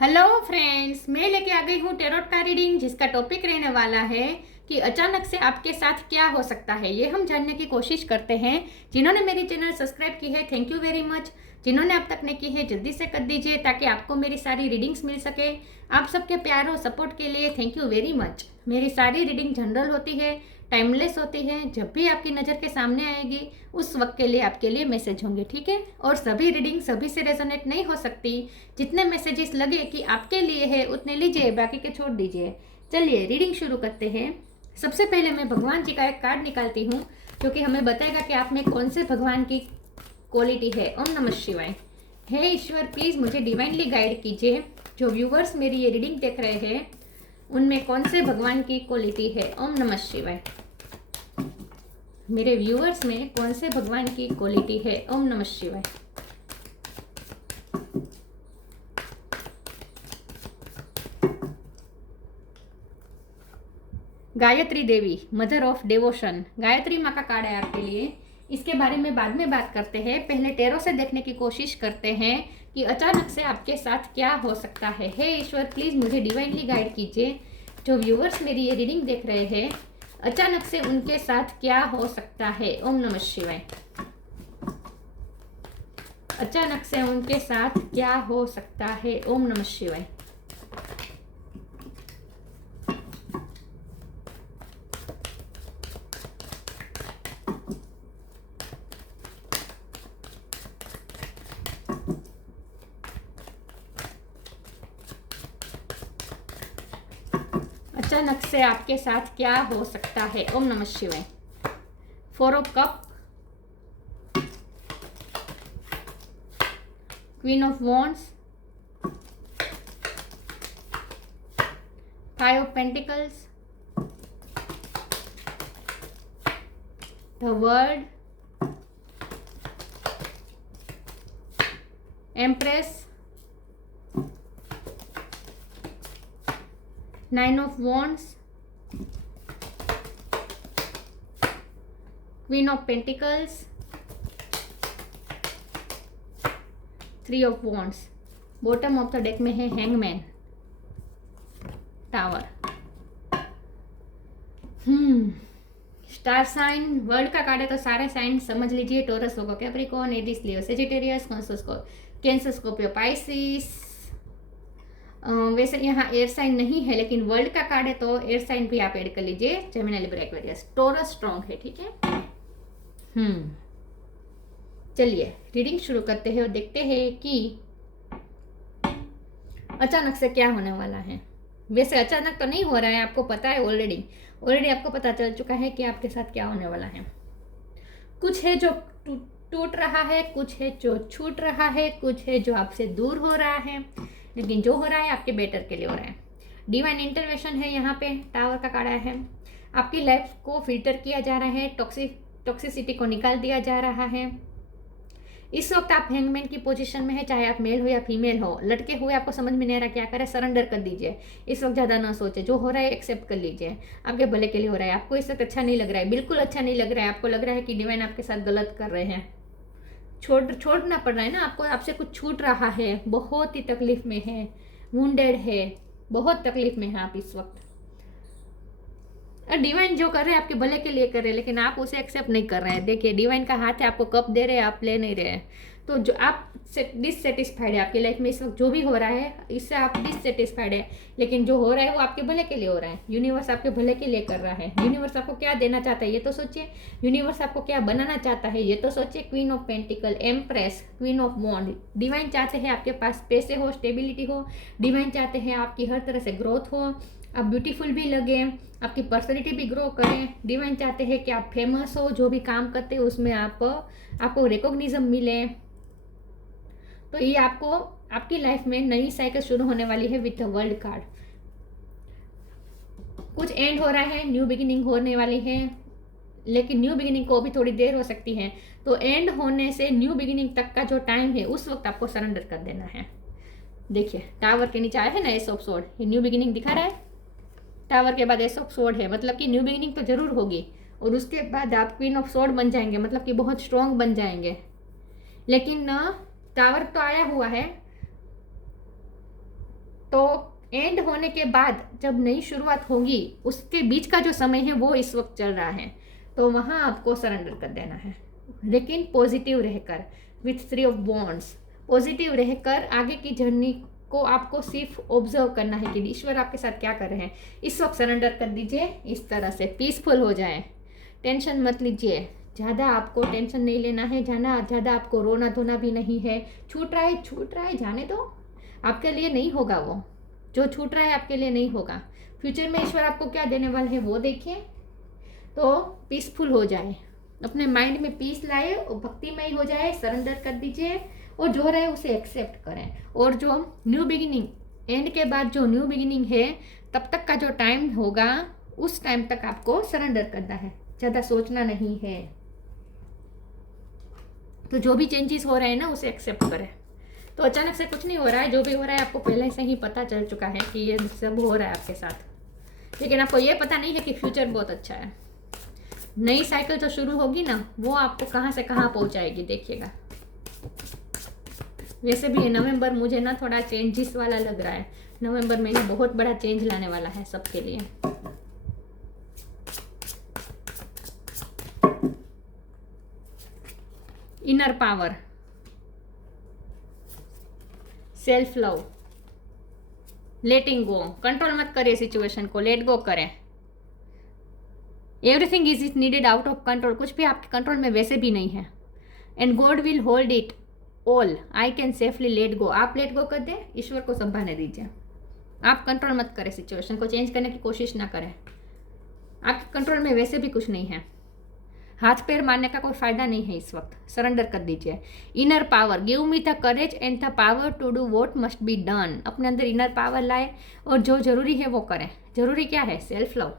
Hello friends, मैं लेके आ गई हूँ टेरोट का रीडिंग, जिसका टॉपिक रहने वाला है कि अचानक से आपके साथ क्या हो सकता है। ये हम जानने की कोशिश करते हैं। जिन्होंने मेरी चैनल सब्सक्राइब की है, थैंक यू वेरी मच। जिन्होंने अब तक नहीं की है, जल्दी से कर दीजिए ताकि आपको मेरी सारी रीडिंग्स मिल सके। आप सबके प्यार और सपोर्ट के लिए थैंक यू वेरी मच। मेरी सारी रीडिंग जनरल होती है, टाइमलेस होती है। जब भी आपकी नज़र के सामने आएगी उस वक्त के लिए आपके लिए मैसेज होंगे, ठीक है। और सभी रीडिंग सभी से रेजोनेट नहीं हो सकती। जितने मैसेजेस लगे कि आपके लिए है उतने लीजिए, बाकी के छोड़ दीजिए। चलिए रीडिंग शुरू करते हैं। सबसे पहले मैं भगवान जी का एक कार्ड निकालती हूँ, जो कि हमें बताएगा कि आप में कौन से भगवान की क्वालिटी है। ओम नमः शिवाय। हे ईश्वर, प्लीज़ मुझे डिवाइनली गाइड कीजिए। जो व्यूवर्स मेरी ये रीडिंग देख रहे हैं उनमें कौन से भगवान की क्वालिटी है। ओम नमः शिवाय। मेरे व्यूअर्स में कौन से भगवान की क्वालिटी है। ओम नमः शिवाय। Gayatri Devi, mother of devotion. Gayatri माँ का कार्ड है आपके लिए। इसके बारे में बाद में बात करते हैं। पहले टेरो से देखने की कोशिश करते हैं कि अचानक से आपके साथ क्या हो सकता है। हे ईश्वर, प्लीज़ मुझे डिवाइनली गाइड कीजिए। जो व्यूअर्स मेरी ये रीडिंग देख रहे हैं अचानक से उनके साथ क्या हो सकता है। ओम नमः शिवाय। अचानक से उनके साथ क्या हो सकता है। ओम नमः शिवाय। अचानक से आपके साथ क्या हो सकता है। ओम नमः शिवाय। 4 of cup, queen of wands, 5 of pentacles, the world, empress, 9 of wands, queen of pentacles, 3 of wands. Bottom of the deck में है hangman, tower. Star sign, world का कार्ड है तो सारे साइन समझ लीजिए। टोरस होगा, Capricorn, Aries, Leo, Sagittarius, Cancer, Scorpio, Pisces. वैसे यहाँ एयर साइन नहीं है, लेकिन वर्ल्ड का कार्ड है तो एयर साइन भी आप ऐड कर लीजिए। Gemini, Libra, Aquarius. Taurus strong है, ठीक है। चलिए रीडिंग शुरू करते हैं और देखते हैं कि अचानक से क्या होने वाला है। वैसे अचानक तो नहीं हो रहा है, आपको पता है ऑलरेडी आपको पता चल चुका है कि आपके साथ क्या होने वाला है। कुछ है जो टूट रहा है, कुछ है जो छूट रहा है, कुछ है जो आपसे दूर हो रहा है, लेकिन जो हो रहा है आपके बेटर के लिए हो रहा है। डिवाइन इंटरवेंशन है यहाँ पे। टावर का कार्ड है। आपकी लाइफ को फिल्टर किया जा रहा है, टॉक्सिसिटी को निकाल दिया जा रहा है। इस वक्त आप हैंगमैन की पोजीशन में है, चाहे आप मेल हो या फीमेल हो। लटके हुए आपको समझ में नहीं आ रहा क्या करें, सरेंडर कर दीजिए। इस वक्त ज़्यादा ना सोचे, जो हो रहा है एक्सेप्ट कर लीजिए। आपके भले के लिए हो रहा है। आपको इस वक्त अच्छा नहीं लग रहा है, बिल्कुल अच्छा नहीं लग रहा है। आपको लग रहा है कि डिवाइन आपके साथ गलत कर रहे हैं। छोड़ना पड़ रहा है ना आपको, आपसे कुछ छूट रहा है। बहुत ही तकलीफ में है, वुंडेड है, बहुत तकलीफ में है आप इस वक्त। और डिवाइन जो कर रहे हैं आपके भले के लिए कर रहे हैं, लेकिन आप उसे एक्सेप्ट नहीं कर रहे हैं। देखिए डिवाइन का हाथ है, आपको कप दे रहे हैं, आप ले नहीं रहे हैं। तो जो आप डिससेटिस्फाइड है आपकी लाइफ में इस वक्त, जो भी हो रहा है इससे आप डिससेटिस्फाइड है। लेकिन जो हो रहा है वो आपके भले के लिए हो रहा है। यूनिवर्स आपके भले के लिए कर रहा है। यूनिवर्स आपको क्या देना चाहता है ये तो सोचिए। यूनिवर्स आपको क्या बनाना चाहता है ये तो सोचिए। Queen of pentacle, empress, queen of wand. Divine चाहते हैं आपके पास पैसे हो, स्टेबिलिटी हो। डिवाइन चाहते हैं आपकी हर तरह से ग्रोथ हो, आप ब्यूटीफुल भी लगे, आपकी पर्सनैलिटी भी ग्रो करें। डिवाइन चाहते हैं कि आप फेमस हो, जो भी काम करते हैं उसमें आपको रिकॉग्निज्म मिले। तो ये आपको आपकी लाइफ में नई साइकिल शुरू होने वाली है विथ द वर्ल्ड कार्ड। कुछ एंड हो रहा है, न्यू बिगिनिंग होने वाली है, लेकिन न्यू बिगिनिंग को भी थोड़ी देर हो सकती है। तो एंड होने से न्यू बिगिनिंग तक का जो टाइम है उस वक्त आपको सरेंडर कर देना है। देखिए टावर के नीचे आया है ना एस ऑफ स्वॉर्ड, ये न्यू बिगिनिंग दिखा रहा है। टावर के बाद एस ऑफ स्वॉर्ड है, मतलब कि न्यू बिगिनिंग तो जरूर होगी। और उसके बाद आप क्वीन ऑफ स्वॉर्ड बन जाएंगे, मतलब कि बहुत स्ट्रॉन्ग बन जाएंगे। लेकिन टावर तो आया हुआ है, तो एंड होने के बाद जब नई शुरुआत होगी उसके बीच का जो समय है वो इस वक्त चल रहा है, तो वहाँ आपको सरेंडर कर देना है, लेकिन पॉजिटिव रहकर, विथ 3 ऑफ वॉन्ड्स। पॉजिटिव रहकर आगे की जर्नी को आपको सिर्फ ऑब्जर्व करना है कि ईश्वर आपके साथ क्या कर रहे हैं। इस वक्त सरेंडर कर दीजिए, इस तरह से पीसफुल हो जाए। टेंशन मत लीजिए, ज़्यादा आपको टेंशन नहीं लेना है, ज़्यादा आपको रोना धोना भी नहीं है। छूट रहा है, जाने दो, आपके लिए नहीं होगा वो। जो छूट रहा है आपके लिए नहीं होगा। फ्यूचर में ईश्वर आपको क्या देने वाले हैं वो देखिए। तो पीसफुल हो जाए, अपने माइंड में पीस लाए और भक्तिमय हो जाए, सरेंडर कर दीजिए और जो रहे उसे एक्सेप्ट करें। और जो न्यू बिगिनिंग, एंड के बाद जो न्यू बिगिनिंग है तब तक का जो टाइम होगा उस टाइम तक आपको सरेंडर करना है, ज़्यादा सोचना नहीं है। तो जो भी चेंजेस हो रहे हैं ना उसे एक्सेप्ट करें। तो अचानक से कुछ नहीं हो रहा है, जो भी हो रहा है आपको पहले से ही पता चल चुका है कि ये सब हो रहा है आपके साथ, लेकिन आपको ये पता नहीं है कि फ्यूचर बहुत अच्छा है। नई साइकिल जो शुरू होगी ना वो आपको कहाँ से कहाँ पहुँचाएगी देखिएगा। वैसे भी नवंबर मुझे ना थोड़ा चेंजेस वाला लग रहा है। नवंबर में ही बहुत बड़ा चेंज लाने वाला है सबके लिए। इनर पावर, सेल्फ लव, लेटिंग गो, कंट्रोल मत करिए सिचुएशन को, लेट गो करें। Everything is needed out of control, कुछ भी आपके कंट्रोल में वैसे भी नहीं है। And God will hold it all, I can safely let go. आप लेट गो कर दें, ईश्वर को संभालने दीजिए। आप कंट्रोल मत करें, सिचुएशन को चेंज करने की कोशिश ना करें। आपके कंट्रोल में वैसे भी कुछ नहीं है, हाथ पैर मारने का कोई फायदा नहीं है इस वक्त, सरेंडर कर दीजिए। Inner power, give me the courage and the power to do what must be done. अपने अंदर इनर पावर लाए और जो जरूरी है वो करें। जरूरी क्या है? Self love.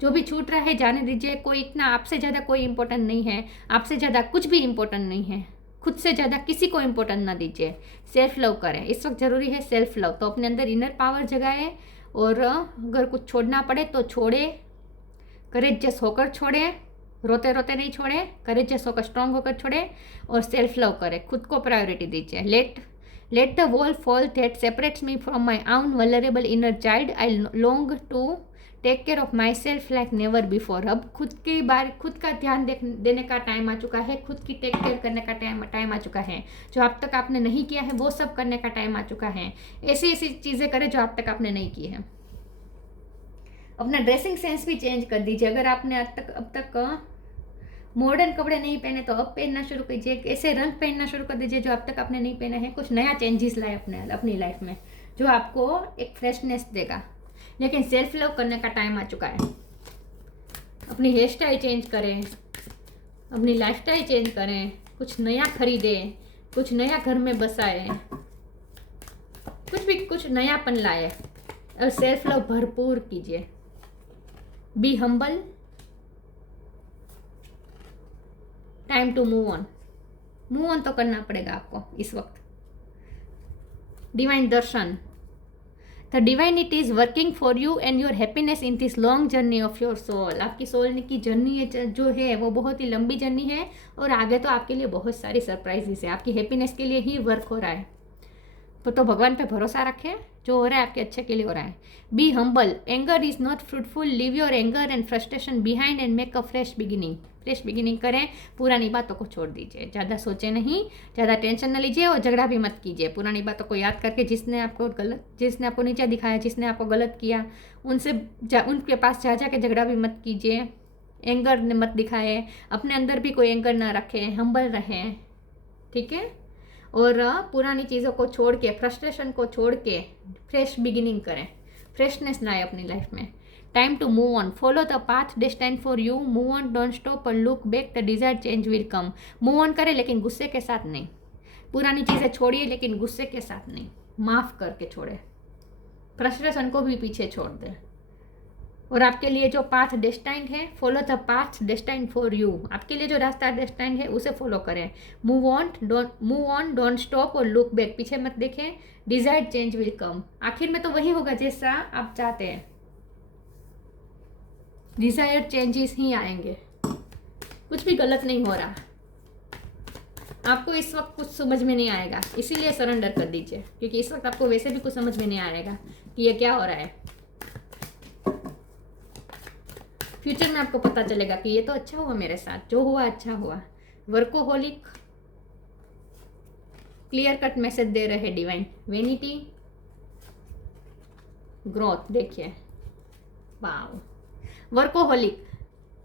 जो भी छूट रहा है जाने दीजिए। कोई इतना आपसे ज़्यादा कोई इम्पोर्टेंट नहीं है, आपसे ज़्यादा कुछ भी इम्पोर्टेंट नहीं है, खुद से ज़्यादा किसी को इम्पोर्टेंट ना दीजिए। सेल्फ लव करें, इस वक्त ज़रूरी है सेल्फ लव। तो अपने अंदर इनर पावर जगाए और अगर कुछ छोड़ना पड़े तो छोड़े, करेजियस होकर छोड़े, रोते रोते नहीं छोड़े, करेजियस होकर स्ट्रांग होकर छोड़े और सेल्फ लव करें, खुद को प्रायोरिटी दीजिए। Let the wall fall that separates me from my own vulnerable inner child, I long to take care of myself like never before. अब खुद का ध्यान देने का टाइम आ चुका है, खुद की टेक केयर करने का टाइम आ चुका है। जो अब तक आपने नहीं किया है वो सब करने का टाइम आ चुका है। ऐसी ऐसी चीज़ें करें जो अब तक आपने नहीं की है। अपना ड्रेसिंग सेंस भी चेंज कर दीजिए। अगर आपने अब तक मॉडर्न कपड़े नहीं पहने तो अब पहनना शुरू कीजिए। ऐसे रंग पहनना शुरू कर दीजिए जो अब तक आपने नहीं पहना है। कुछ नया चेंजेस लाए अपनी लाइफ में जो आपको एक फ्रेशनेस देगा। लेकिन सेल्फ लव करने का टाइम आ चुका है। अपनी हेयर स्टाइल चेंज करें, अपनी लाइफ स्टाइल चेंज करें, कुछ नया खरीदें, कुछ नया घर में बसाएं, कुछ नयापन लाए और सेल्फ लव भरपूर कीजिए। Be humble, time to move on तो करना पड़ेगा आपको इस वक्त। Divine darshan, the divinity is working for you and your happiness in this long journey of your soul. आपकी सोल की जर्नी जो है वो बहुत ही लंबी जर्नी है और आगे तो आपके लिए बहुत सारी सरप्राइजेस है। आपकी हैप्पीनेस के लिए ही वर्क हो रहा है। तो भगवान पे भरोसा रखें, जो हो रहा है आपके अच्छे के लिए हो रहा है। Be humble, anger is not fruitful, leave your anger and frustration behind and make a fresh beginning करें। पुरानी बातों को छोड़ दीजिए, ज़्यादा सोचे नहीं, ज़्यादा टेंशन न लीजिए और झगड़ा भी मत कीजिए। पुरानी बातों को याद करके जिसने आपको नीचा दिखाया, जिसने आपको गलत किया, उनके पास जा के झगड़ा भी मत कीजिए। एंगर मत दिखाए, अपने अंदर भी कोई एंगर ना रखें, हम्बल रहें, ठीक है। और पुरानी चीज़ों को छोड़ के, फ्रस्ट्रेशन को छोड़ के फ्रेश बिगिनिंग करें, फ्रेशनेस लाए अपनी लाइफ में। Time to move on, follow the path destined for you, move on, don't stop और look back, the desired change will come. Move on करें लेकिन गुस्से के साथ नहीं, पुरानी चीज़ें छोड़िए लेकिन गुस्से के साथ नहीं, माफ़ करके छोड़े, फ्रस्ट्रेशन को भी पीछे छोड़ दें। और आपके लिए जो पाथ डेस्टाइन्ड है, follow the path destined for you. आपके लिए जो रास्ता डेस्टाइन्ड है उसे फॉलो करें। मूव ऑन, डोंट स्टॉप और लुक बैक, पीछे मत देखें, डिजायर्ड चेंज विल कम। आखिर में तो वही होगा जैसा आप चाहते हैं, डिजायर्ड चेंजेस ही आएंगे। कुछ भी गलत नहीं हो रहा, आपको इस वक्त कुछ समझ में नहीं आएगा, इसीलिए सरेंडर कर दीजिए, क्योंकि इस वक्त आपको वैसे भी कुछ समझ में नहीं आएगा कि ये क्या हो रहा है। फ्यूचर में आपको पता चलेगा कि ये तो अच्छा हुआ मेरे साथ, जो हुआ अच्छा हुआ। वर्कोहोलिक, क्लियर कट मैसेज दे रहे डिवाइन। वेनिटी, ग्रोथ, देखिए वाह। वर्कोहोलिक,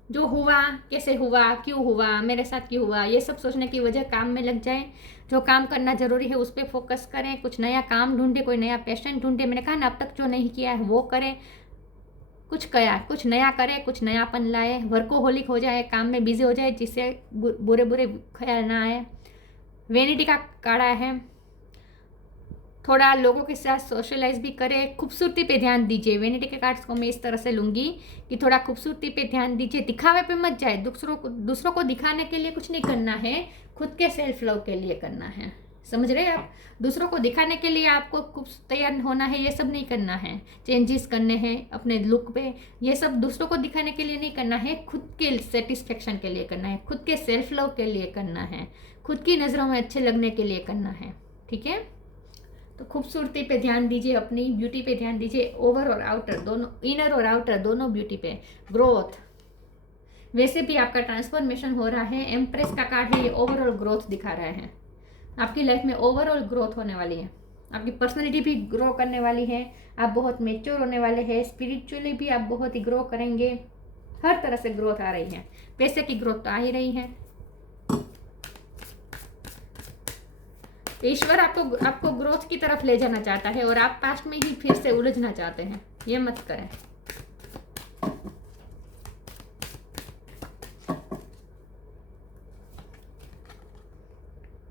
जो हुआ, कैसे हुआ, क्यों हुआ, मेरे साथ क्यों हुआ, ये सब सोचने की वजह काम में लग जाए। जो काम करना जरूरी है उस पर फोकस करें, कुछ नया काम ढूंढे, कोई नया पैशन ढूंढे। मैंने कहा ना, अब तक जो नहीं किया है वो करें, कुछ नया करे, कुछ नयापन लाए। वर्कोहोलिक हो जाए, काम में बिजी हो जाए, जिससे बुरे बुरे ख्याल ना आए। वेनिटी का काढ़ा है, थोड़ा लोगों के साथ सोशलाइज भी करें, खूबसूरती पे ध्यान दीजिए। वेनिटी के कार्ड्स को मैं इस तरह से लूँगी कि थोड़ा खूबसूरती पे ध्यान दीजिए, दिखावे पे मत जाए। दूसरों को दिखाने के लिए कुछ नहीं करना है, खुद के सेल्फ लव के लिए करना है। समझ रहे हैं आप? दूसरों को दिखाने के लिए आपको खूब तैयार होना है, ये सब नहीं करना है। चेंजेस करने हैं अपने लुक पे, ये सब दूसरों को दिखाने के लिए नहीं करना है, खुद के सेटिस्फेक्शन के लिए करना है, खुद के सेल्फ लव के लिए करना है, खुद की नज़रों में अच्छे लगने के लिए करना है। ठीक है, तो खूबसूरती पे ध्यान दीजिए, अपनी ब्यूटी पे ध्यान दीजिए, ओवर और आउटर दोनों, इनर और आउटर दोनों ब्यूटी पे। ग्रोथ, वैसे भी आपका ट्रांसफॉर्मेशन हो रहा है। एम्प्रेस का कार्ड है, ये ओवरऑल ग्रोथ दिखा रहा है। आपकी लाइफ में ओवरऑल ग्रोथ होने वाली है, आपकी पर्सनैलिटी भी ग्रो करने वाली है, आप बहुत मेच्योर होने वाले हैं, स्पिरिचुअली भी आप बहुत ही ग्रो करेंगे, हर तरह से ग्रोथ आ रही है। पैसे की ग्रोथ तो आ ही रही है। ईश्वर आपको ग्रोथ की तरफ ले जाना चाहता है और आप पास्ट में ही फिर से उलझना चाहते हैं, ये मत करें।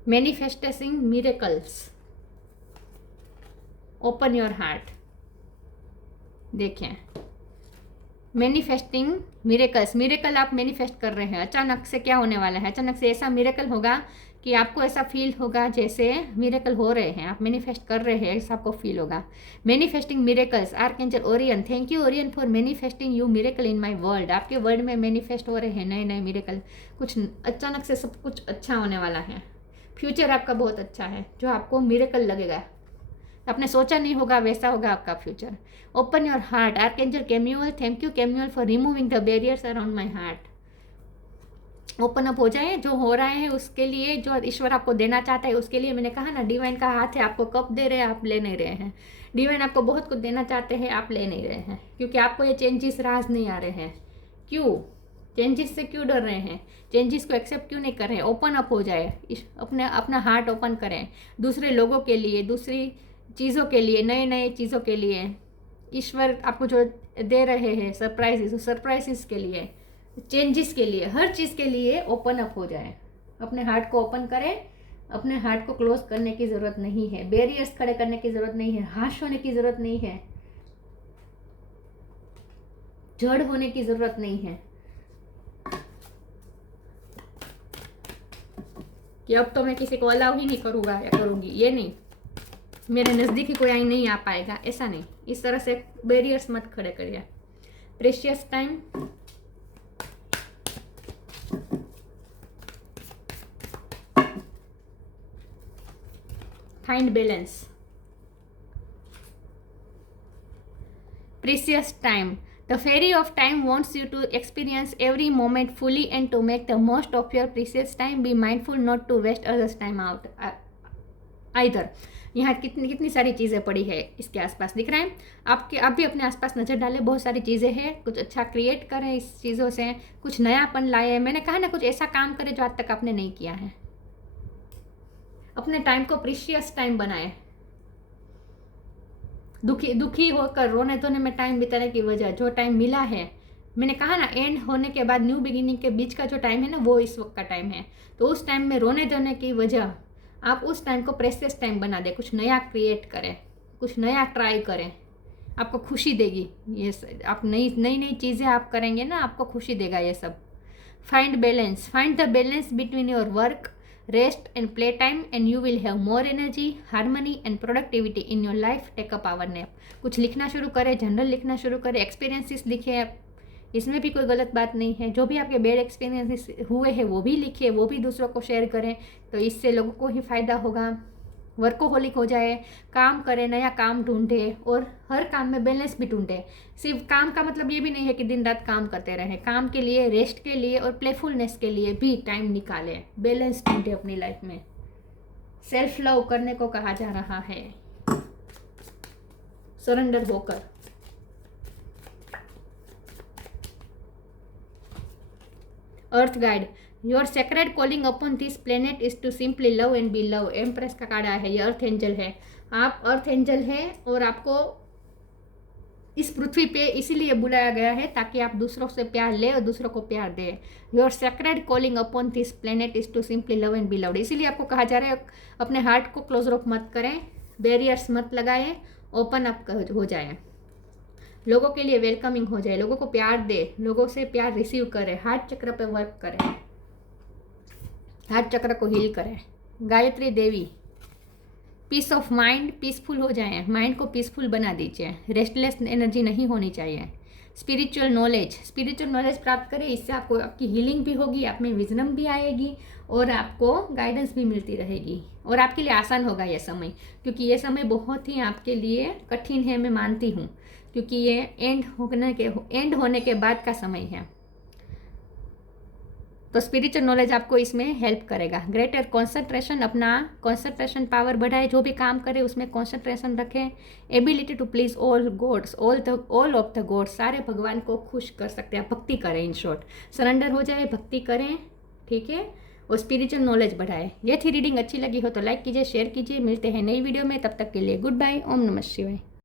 Manifesting miracles, open your heart. देखें, मैनिफेस्टिंग मिरेकल्स, मिरेकल आप मैनिफेस्ट कर रहे हैं। अचानक से क्या होने वाला है? अचानक से ऐसा मिरेकल होगा कि आपको ऐसा फील होगा जैसे मिरेकल हो रहे हैं, आप मैनिफेस्ट कर रहे हैं, ऐसा आपको फील होगा। Manifesting miracles, archangel Orion, thank you Orion for manifesting you miracle in my world. आपके वर्ल्ड में मैनिफेस्ट हो रहे हैं नए नए मिरेकल, कुछ अचानक से सब कुछ अच्छा होने वाला है। फ्यूचर आपका बहुत अच्छा है, जो आपको मिरेकल लगेगा, आपने सोचा नहीं होगा वैसा होगा आपका future. Open your heart, archangel Camuel, thank you Camuel for removing the barriers around my heart. Open up हो जाए, जो हो रहा है उसके लिए, जो ईश्वर आपको देना चाहता है उसके लिए। मैंने कहा ना, डिवाइन का हाथ है, आपको कप दे रहे हैं, आप ले नहीं रहे हैं। डिवाइन आपको बहुत कुछ देना चाहते हैं, आप ले नहीं रहे हैं, क्योंकि आपको ये चेंजेस राज नहीं आ रहे हैं। क्यों? चेंजेस से क्यों डर रहे हैं? चेंजेस को एक्सेप्ट क्यों नहीं कर रहे हैं? ओपन अप हो जाए, अपना हार्ट ओपन करें, दूसरे लोगों के लिए, दूसरी चीज़ों के लिए, नए नए चीज़ों के लिए। ईश्वर आपको जो दे रहे हैं सरप्राइजेस के लिए, चेंजेस के लिए, हर चीज़ के लिए ओपन अप हो जाए। अपने हार्ट को ओपन करें, अपने हार्ट को क्लोज करने की ज़रूरत नहीं है, बैरियर्स खड़े करने की ज़रूरत नहीं है, हाश होने की ज़रूरत नहीं है, जड़ होने की ज़रूरत नहीं है कि अब तो मैं किसी को अलाउ ही नहीं करूँगा या करूँगी, ये नहीं, मेरे नज़दीक ही कोई नहीं आ पाएगा, ऐसा नहीं। इस तरह से बैरियर्स मत खड़े करिए। Precious time, find balance. Precious time. The fairy of time wants you to experience every moment fully and to make the most of your precious time. Be mindful not to waste others' time out either. यहाँ कितनी सारी चीज़ें पड़ी है इसके आसपास, दिख रहा है आप भी अपने आसपास नज़र डालें, बहुत सारी चीज़ें हैं, कुछ अच्छा क्रिएट करें इस चीज़ों से, कुछ नयापन लाए। मैंने कहा ना, कुछ ऐसा काम करें जो आज तक आपने नहीं किया है। अपने टाइम को प्रीशियस टाइम बनाए। दुखी होकर रोने धोने में टाइम बिताने की वजह, जो टाइम मिला है, मैंने कहा ना, एंड होने के बाद न्यू बिगिनिंग के बीच का जो टाइम है ना, वो इस वक्त का टाइम है। तो उस टाइम में रोने धोने की वजह, आप उस टाइम को प्रेशियस टाइम बना दें, कुछ नया क्रिएट करें, कुछ नया ट्राई करें, आपको खुशी देगी ये। आप नई चीज़ें आप करेंगे ना, आपको खुशी देगा ये सब। Find balance, find the balance between your work, rest and play time and you will have more energy, harmony and productivity in your life. Take a power nap. कुछ लिखना शुरू करें, जनरल लिखना शुरू करें, एक्सपीरियंसेस लिखें, इसमें भी कोई गलत बात नहीं है। जो भी आपके बैड एक्सपीरियंस हुए हैं वो भी लिखिए, वो भी दूसरों को शेयर करें, तो इससे लोगों को ही फ़ायदा होगा। वर्कोहोलिक हो जाए, काम करें, नया काम ढूंढे और हर काम में बैलेंस भी ढूंढे। सिर्फ काम का मतलब ये भी नहीं है कि दिन रात काम करते रहें, काम के लिए, रेस्ट के लिए और प्लेफुलनेस के लिए भी टाइम निकालें। बैलेंस ढूंढे अपनी लाइफ में। सेल्फ लव करने को कहा जा रहा है, सरेंडर होकर। Earth guide, your sacred calling upon this planet is to simply love and be love. Empress का कार्ड आया है, ये अर्थ एंजल है। आप अर्थ एंजल है और आपको इस पृथ्वी पे इसीलिए बुलाया गया है ताकि आप दूसरों से प्यार ले और दूसरों को प्यार दे। Your sacred calling upon this planet is to simply love and be loved. इसीलिए आपको कहा जा रहा है अपने हार्ट को क्लोज ऑफ मत करें, बैरियर्स मत लगाएं, ओपन अप हो जाए, लोगों के लिए वेलकमिंग हो जाए, लोगों को प्यार दे, लोगों से प्यार रिसीव करें, हार्ट चक्र पे वर्क करें, हार्ट चक्र को हील करें। Gayatri Devi, piece of mind, peaceful हो जाए, माइंड को पीसफुल बना दीजिए, रेस्टलेस एनर्जी नहीं होनी चाहिए। स्पिरिचुअल नॉलेज प्राप्त करें, इससे आपको आपकी हीलिंग भी होगी, आप में विजडम भी आएगी और आपको गाइडेंस भी मिलती रहेगी और आपके लिए आसान होगा ये समय, क्योंकि ये समय बहुत ही आपके लिए कठिन है, मैं मानती हूँ, क्योंकि ये एंड होने के बाद का समय है। तो स्पिरिचुअल नॉलेज आपको इसमें हेल्प करेगा। ग्रेटर कंसंट्रेशन, अपना कंसंट्रेशन पावर बढ़ाए, जो भी काम करे उसमें कंसंट्रेशन रखें। Ability to please all gods, all of the gods, सारे भगवान को खुश कर सकते हैं, भक्ति करें, इन शॉर्ट सरेंडर हो जाए, भक्ति करें, ठीक है, और स्पिरिचुअल नॉलेज बढ़ाए। ये थी रीडिंग, अच्छी लगी हो तो लाइक कीजिए, शेयर कीजिए। मिलते हैं नई वीडियो में, तब तक के लिए गुड बाय। ओम नमः शिवाय।